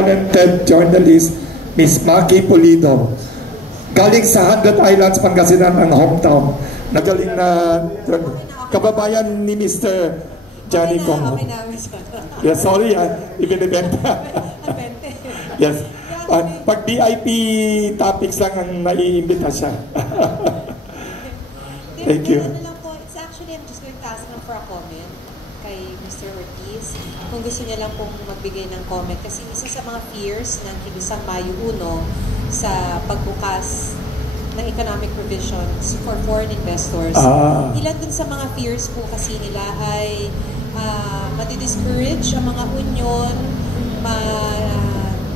talented journalist, Miss Maki Pulido. Galing sa 100 Islands, Pangasinan, ang hometown. Nagaling na kababayan ni Mr. Johnny Kong. Yes, sorry, ibinibenta. Yes. Pag VIP topics lang ang naiimbita siya. Thank you. It's actually, I'm just going to ask him for a comment kay Mr. Ortiz. Kung gusto niya lang pong magbigay ng comment. Kasi isa sa mga fears ng Kilusang Mayo 1 sa pagbukas ng economic provisions for foreign investors. Ilan dun sa mga fears po kasi nila ay madi-discourage ang mga union,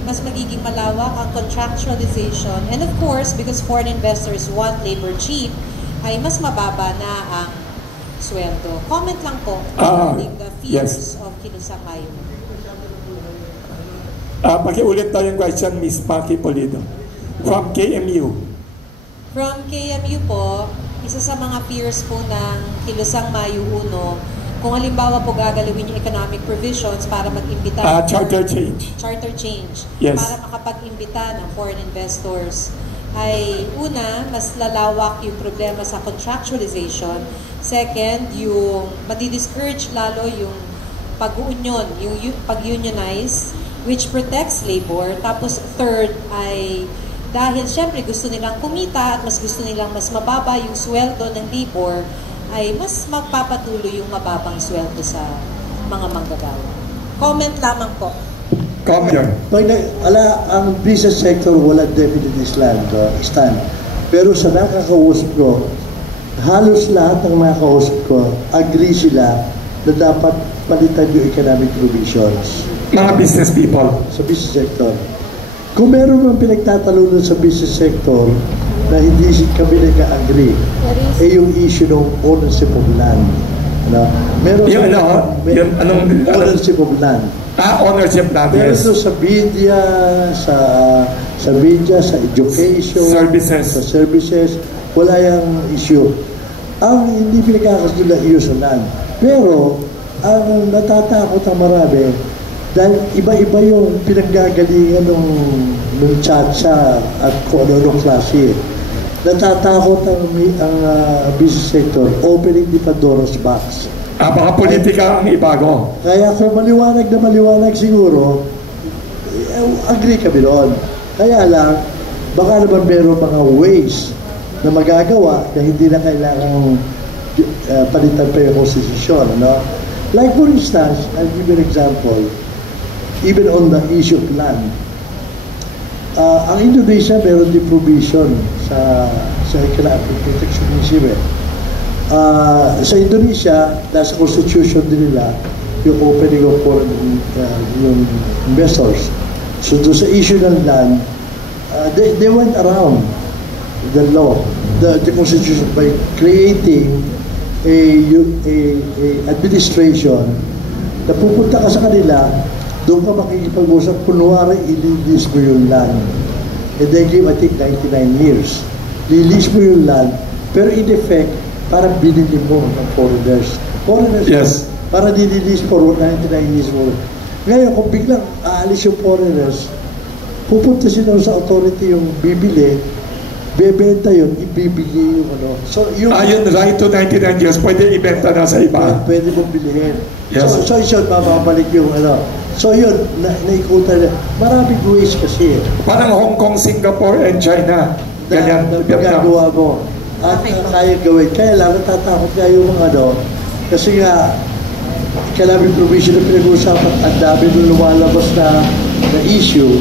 mas magiging malawak ang contractualization. And of course, because foreign investors want labor cheap, ay mas mababa na ang sweldo. Comment lang po regarding the fears of Kilusang Mayo. Pakiulit tayo yung question, Ms. Maki Pulido. From KMU. From KMU po, isa sa mga fears po ng Kilusang Mayo 1, kung halimbawa po gagalawin yung economic provisions para mag-imbita charter change. Charter change. Yes. Para makapag-imbita ng foreign investors, ay una, mas lalawak yung problema sa contractualization. Second, yung madi-discourage lalo yung pag-union, yung pag-unionize, which protects labor. Tapos third ay dahil syempre gusto nilang kumita at mas gusto nilang mas mababa yung sweldo ng labor, ay mas magpapatuloy yung mababang sweldo sa mga manggagawa. Comment lamang po. Comment. Ang business sector wala definite stand. Pero sa nakakausap ko, halos lahat ng mga kausap ko, agree sila na dapat palitan yung economic provisions. Mga business people. Sa business sector. Kung meron mang pinagtatalunan sa business sector na hindi kami nag-agree, yung issue ng ownership of land. Meron ownership of land. Ownership land. Pero sa media, sa education, sa services, wala yung issue. Ang hindi pinagkakasunod na issue sa land. Pero, ang natatakot ang marami, dahil iba-iba yung pinaggagalingan ng tsa-tsa at kung ano-anong klase. Natatakot ang business sector, opening the Pandora's box. Baka politika ang ibago. Kaya kung maliwanag na maliwanag siguro, agree kami doon. Kaya lang, baka naman meron mga ways na magagawa na hindi na kailangang palitan pa yung constitution. No? Like for instance, I'll give you an example, even on the issue of land. Ang Indonesia meron din provision sa economic protection regime. Sa Indonesia, nasa constitution din nila yung opening of foreign yung investors. So doon sa issue ng land, they went around the law, the constitution by creating a administration na pupunta ka sa kanila, doon ka makikipag-usap, kunwari i-release mo yung land. And they give, I think, 99 years. Release mo yung land, pero in effect, parang binili mo ng foreigners. Yes. Para di-release for 99 years mo. Ngayon, kung biglang aalis yung foreigners, pupunta sila sa authority yung bibili, bebenta yun, ibibigay yung ano. So, yung right to 99 years, pwede ibenta na sa iba. Pwede mong bilihin. Yes. So yun, mababalik yung ano. So yun, naikutan na. Maraming ways kasi. Parang Hong Kong, Singapore, and China. Ganyan. Nagagawa mo. At kaya gawin. Kaya lang, natatakot nga yung mga ano. Kasi nga, economic provision na pinag-uusapan, ang dami nung lumalabas na issue.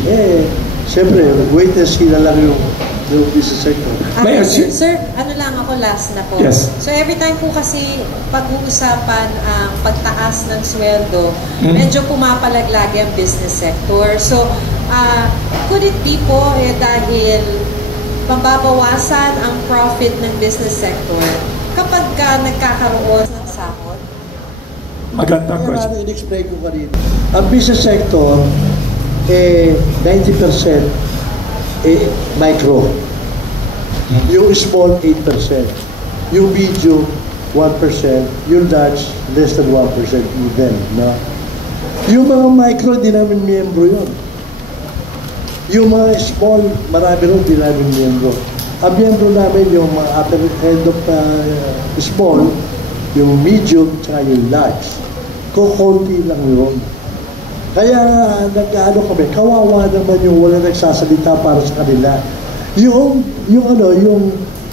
Siyempre, wait and see na lang yung business sector. Sir, ano lang ako last na po. Yes. So every time po kasi pag-uusapan ang pagtaas ng sweldo, medyo pumapalag lagi ang business sector. So, could it be po dahil mababawasan ang profit ng business sector kapag nagkakaroon ng sahod? Magandang question. In-explain ko kanina. Ang business sector, 90% micro. Yung small, 8%. Yung medium, 1%. Yung large, less than 1% even. No? Yung mga micro, di namin miyembro yun. Yung mga small, marami rin din namin miyembro. Ang miyembro namin yung mga upper end of small, yung medium, tsaka yung large. Kukunti lang yun. Kaya nag-ano kami, kawawa naman yung wala nagsasalita para sa kanila. Yung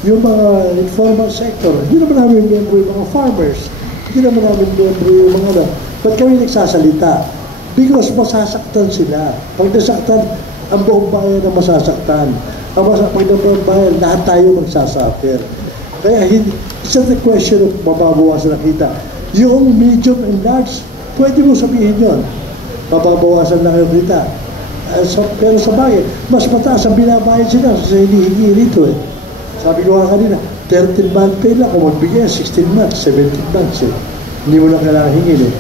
mga informal sector, hindi naman namin miyembro yung mga farmers, hindi naman namin miyembro yung mga ano. Ba't kami nagsasalita? Because masasaktan sila. Pag nasaktan, ang buong bayan na masasaktan. Pag ng buong bayan, lahat tayo magsasuffer. Kaya it's not a question of mababawasan na kita. Yung medium and large, pwede mo sabihin yun. Mababawasan na kayo kita. Pero sa bagay, mas mataas ang binabayad sila sa hinihingi rito eh. Sabi ko nga kanina, 13-month pay lang kung magbigay, 16 months, 17 months eh. Hindi mo lang kailangan hingin eh.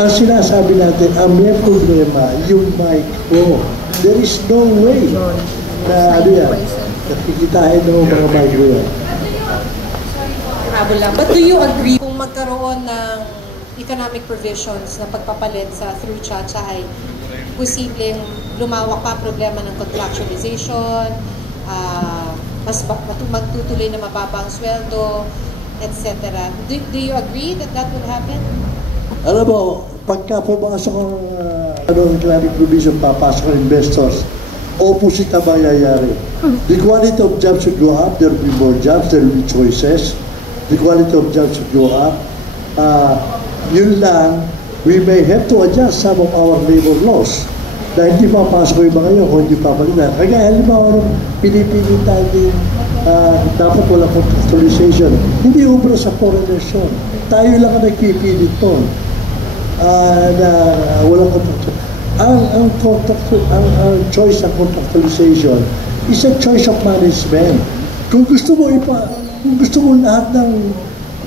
Ang sinasabi natin, ang may problema, yung micro. There is no way na ano yan, nakikitain ng mga micro yan. But do you agree kung magkaroon ng economic provisions na pagpapalit sa through Chacha ay posibleng lumawak pa problema ng contractualization, mas magtutuloy na mababa ang sweldo, etc. Do you agree that that will happen? Alam mo, pagka pumasok ang economic provision, papasok ang investors, opposite ang mangyayari. The quality of jobs should go up, there will be more jobs, there will be choices. The quality of jobs should go up. Yun lang, we may have to adjust some of our labor laws. Dahil hindi papasok yung mga yun kung hindi papalitan. Kaya halimbawa nung pinipilit natin dapat walang contractualization. Hindi ubra sa foreigners yun. Tayo lang ang nagpipilit to na walang contractualization. Ang choice ng contractualization is a choice of management. Kung gusto mo lahat ng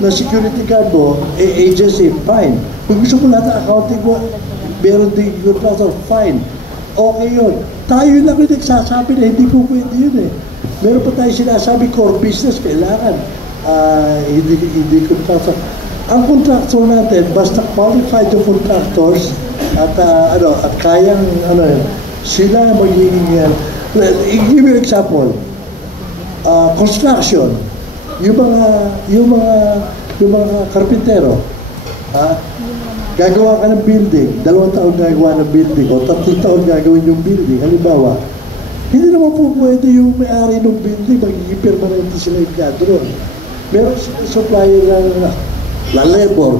security guard mo, agency, fine. Kung gusto mo lahat ng accounting mo, meron din contractor, fine. Okay yun. Tayo lang yung nagsasabi na hindi po pwede yun eh. Meron pa tayo sinasabi, core business, kailangan. Hindi contractor. Ang contractor natin, basta qualified yung contractors at kayang, sila magiging yan. Give you an example. Construction. Yung mga karpintero, gagawa ka ng building, 2 taon gagawa ng building, o 3 taon gagawin yung building, halimbawa, hindi naman po pwede yung may-ari ng building, magiging permanente sila yung doon. Meron supplier na labor.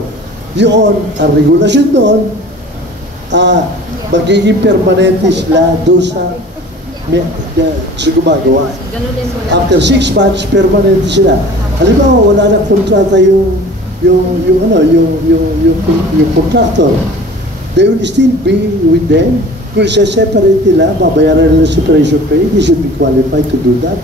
Yun, ang regulasyon doon, magiging permanente sila doon sa gumagawa. After 6 months, permanente sila. Halimbawa, wala na kontrata yung contractor. They will still be with them. Kung separate nila, babayaran nila separation pay, they should be qualified to do that.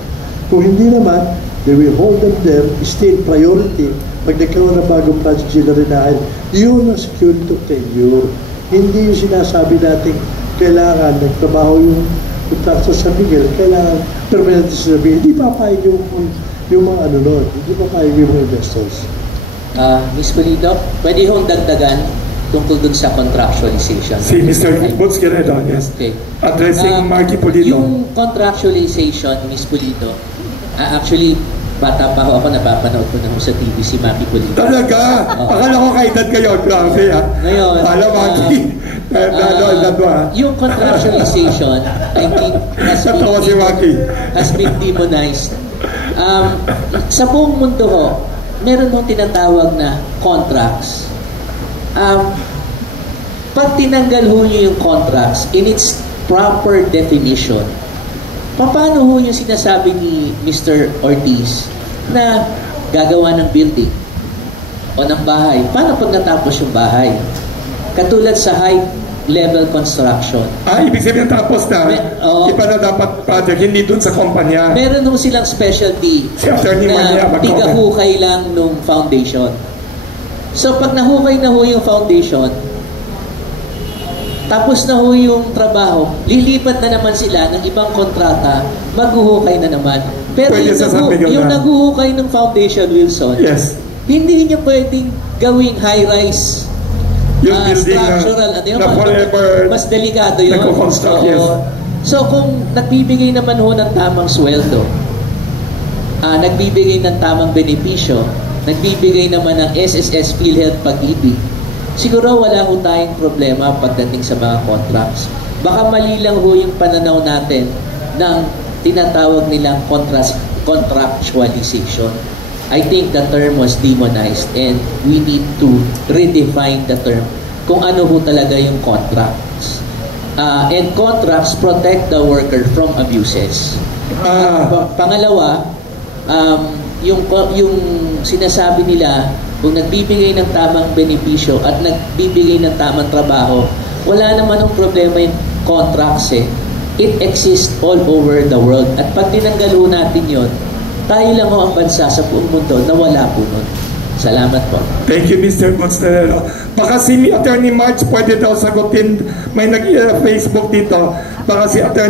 Kung hindi naman, they will hold them there, still priority. Pag nagkaroon ng bagong project sila rin dahil, yun ang security of tenure. Hindi yung sinasabi natin, kailangan nagtrabaho yung contractor sa Miguel, kailangan permanente sila. Hindi papayag yung mga nun, hindi papayag yung mga investors. Ms. Pulido, pwede hong dagdagan tungkol dun sa contractualization. Si Mr. Boots Queredo, yes. Okay. Addressing Marky Pulido. Yung contractualization, Ms. Pulido, actually, bata pa ako napapanood ko na sa TV si Marky Pulido. Talaga? Akala ko kaedad kayo. Grabe ha. Ngayon, yung contractualization, I think, has been demonized. Sa buong mundo ho, meron mong tinatawag na contracts. Pag tinanggal ho nyo yung contracts in its proper definition, paano ho yung sinasabi ni Mr. Ortiz na gagawa ng building o ng bahay? Paano pag natapos yung bahay? Katulad sa high-level construction. Ibig sabihin tapos na, iba na dapat project, hindi dun sa kumpanya. Meron ho silang specialty na tigahukay lang nung foundation. So pag nahukay na ho yung foundation, tapos na ho yung trabaho, lilipat na naman sila ng ibang kontrata, maghuhukay na naman. Pero yung naghuhukay ng foundation, Wilson, yes, hindi niya pwedeng gawing high-rise yung building structural. na forever mas delikado yun. Nagko-construct, yes. So kung nagbibigay naman ho ng tamang sweldo, nagbibigay ng tamang benepisyo, nagbibigay naman ng SSS, PhilHealth, Pag-ibig, siguro wala ho tayong problema pagdating sa mga contracts. Baka mali lang ho yung pananaw natin ng tinatawag nilang contractualization. I think the term was demonized and we need to redefine the term kung ano ho talaga yung contracts. And contracts protect the worker from abuses. Pangalawa, yung sinasabi nila, kung nagbibigay ng tamang benepisyo at nagbibigay ng tamang trabaho, wala naman ng problema yung contracts eh. It exists all over the world. At pag tinanggal ho natin yun, tayo lang ho ang bansa sa buong mundo na wala po nun. Salamat po. Thank you, Mr. Constellero. Baka si Attorney March pwede daw sagutin. May nag-Facebook dito. Baka si Attorney